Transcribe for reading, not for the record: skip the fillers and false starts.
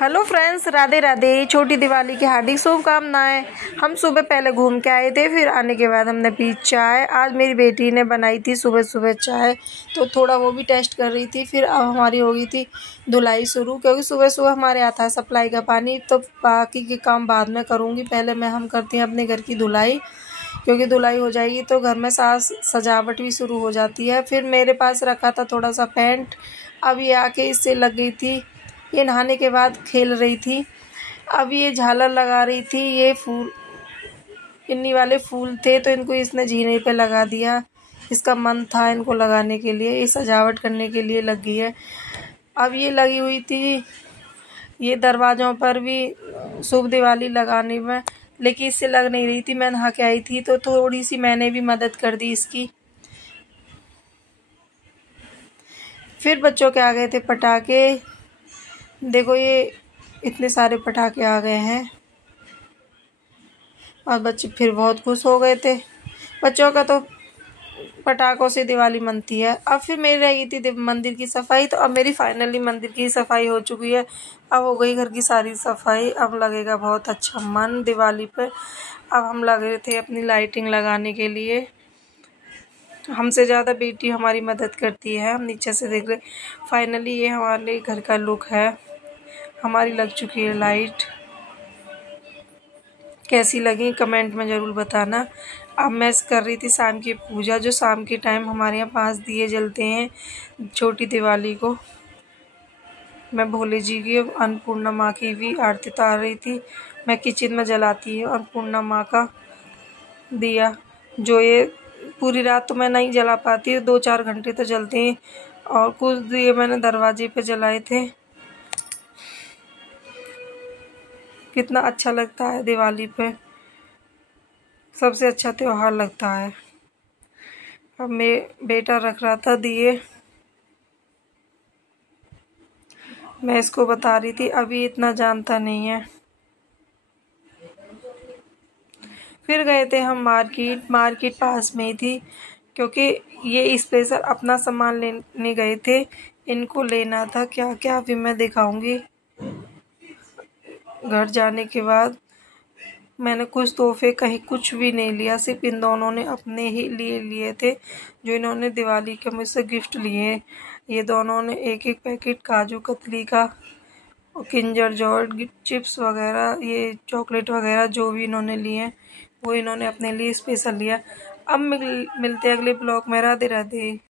Hello friends, Radhe Radhe. छोटी दिवाली की हार्दिक शुभकामनाएं। हम सुबह पहले घूम के आए थे, फिर आने के बाद हमने पी चाय। आज मेरी बेटी ने बनाई थी सुबह सुबह चाय, तो थोड़ा वो भी टेस्ट कर रही थी। फिर अब हमारी हो गई थी धुलाई शुरू, क्योंकि सुबह सुबह हमारे आता है सप्लाई का पानी। तो बाकी के काम बाद में करूँगी, पहले हम करती हैं अपने घर की धुलाई, क्योंकि धुलाई हो जाएगी तो घर में सजावट भी शुरू हो जाती है। फिर मेरे पास रखा था थोड़ा सा पेंट, अब ये आके इससे लग गई थी। ये नहाने के बाद खेल रही थी। अब ये झालर लगा रही थी। ये फूल इन्हीं वाले फूल थे, तो इनको इसने जीने पे लगा दिया। इसका मन था इनको लगाने के लिए, ये सजावट करने के लिए लगी है। अब ये लगी हुई थी ये दरवाज़ों पर भी शुभ दिवाली लगाने में, लेकिन इससे लग नहीं रही थी। मैं नहा के आई थी तो थोड़ी सी मैंने भी मदद कर दी इसकी। फिर बच्चों के आ गए थे पटाखे। देखो ये इतने सारे पटाखे आ गए हैं और बच्चे फिर बहुत खुश हो गए थे। बच्चों का तो पटाखों से दिवाली मनती है। अब फिर मेरी रह गई थी मंदिर की सफाई, तो अब मेरी फाइनली मंदिर की सफाई हो चुकी है। अब हो गई घर की सारी सफाई। अब लगेगा बहुत अच्छा मन दिवाली पे। अब हम लगे थे अपनी लाइटिंग लगाने के लिए। हमसे ज़्यादा बेटी हमारी मदद करती है। हम नीचे से देख रहे, फाइनली ये हमारे घर का लुक है। हमारी लग चुकी है लाइट। कैसी लगी कमेंट में ज़रूर बताना। अब मैं कर रही थी शाम की पूजा, जो शाम के टाइम हमारे यहाँ 5 दिए जलते हैं छोटी दिवाली को। मैं भोले जी की अन्नपूर्णा माँ की भी आरती उतार रही थी। मैं किचन में जलाती हूँ अन्नपूर्णा माँ का दिया। जो ये पूरी रात तो मैं नहीं जला पाती, 2-4 घंटे तो जलते हैं। और कुछ दिए मैंने दरवाजे पे जलाए थे। कितना अच्छा लगता है दिवाली पे, सबसे अच्छा त्योहार लगता है। अब मेरा बेटा रख रहा था दिए, मैं इसको बता रही थी। अभी इतना जानता नहीं है। फिर गए थे हम मार्केट पास में ही थी, क्योंकि ये स्पेशल अपना सामान लेने गए थे। इनको लेना था क्या क्या अभी मैं दिखाऊंगी। घर जाने के बाद मैंने कुछ तोहफे कहीं कुछ भी नहीं लिया, सिर्फ इन दोनों ने अपने ही लिए थे, जो इन्होंने दिवाली के मुझसे गिफ्ट लिए। ये दोनों ने एक पैकेट काजू कतली का और किंजर जॉय चिप्स वगैरह, ये चॉकलेट वगैरह जो भी इन्होंने लिए वो इन्होंने अपने लिए स्पेशल लिया। अब मिलते हैं अगले ब्लॉग में। राधे राधे।